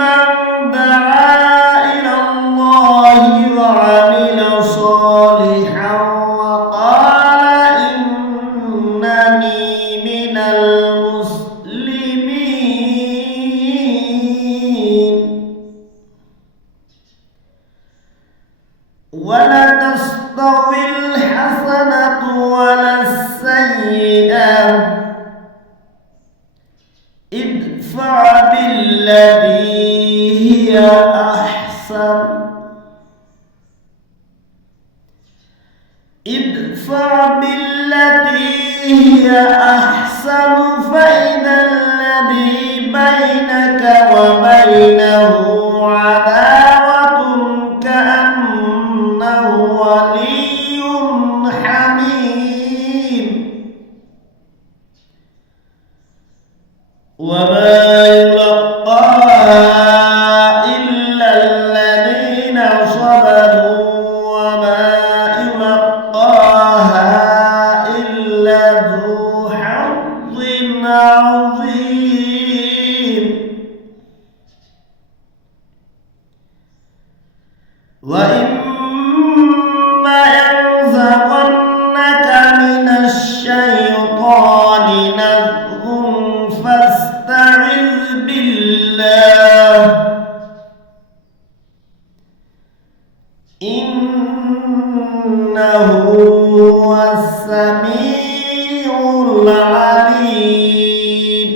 من دعا إلى الله وعمل صالحا وقال إنني من المسلمين ولا تستوي الحسنة ولا السيئة ادفع بالتي هي أحسن فإذا الذي بينك وبينه عداوة كأنه ولي حميم وما يلقاها إلا الذين صبروا وما يلقاها إلا ذو حظ عظيم وإما ينزغنك من الشيطان نزغ فاستعذ بالله إنه هو السميع العليم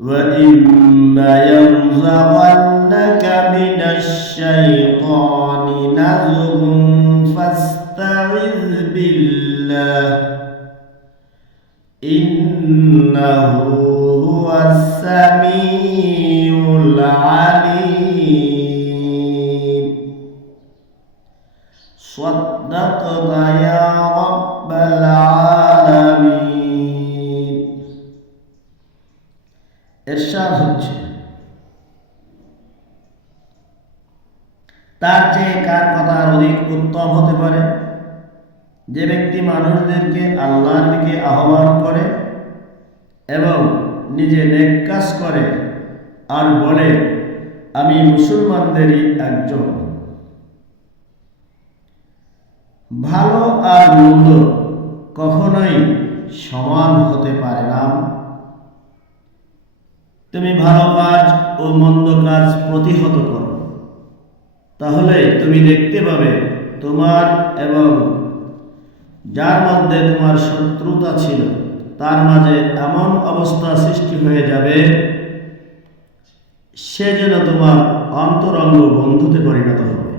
وإما ينزغنك من الشيطان نزغ فاستعذ بالله إنه هو السميع العليم صدقت يا رب العالمين ইরশাদ হচ্ছে তার চেয়ে কার কথা অধিক উত্তম হতে পারে যে ব্যক্তি মানুষদেরকে আল্লাহর দিকে আহ্বান করে এবং নিজে নেক কাজ করে আর বলে আমি মুসলমানদেরই একজন। ভালো আর মন্দ কখনোই সমান হতে পারে না। তুমি ভালো কাজ ও মন্দ কাজ প্রতিহত করো, তাহলে তুমি দেখতে পাবে তোমার এবং যার মধ্যে তোমার শত্রুতা ছিল তার মাঝে এমন অবস্থা সৃষ্টি হয়ে যাবে সে যেন তোমার অন্তরঙ্গ বন্ধুতে পরিণত হবে।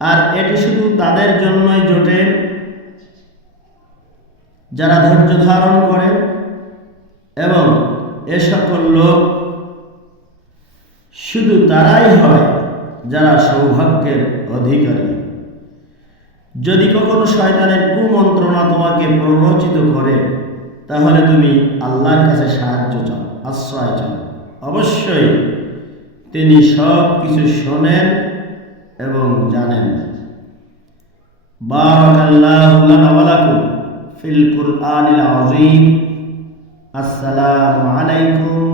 আর এটি শুধু তাদের জন্যই জোটে যারা ধৈর্য ধারণ করে, এবং এ সকল লোক শুধু তারাই হয় যারা সৌভাগ্যের অধিকারী। যদি কখনো শয়তানের কুমন্ত্রণা তোমাকে প্ররোচিত করে তাহলে তুমি আল্লাহর কাছে সাহায্য চাও, আশ্রয় চাও। অবশ্যই তিনি সব কিছু শোনেন এবং জানেন। বারাকাল্লাহু লানা ওয়া লাকুম ফিল কুরআনিল আযীম। আসসালামু আলাইকুম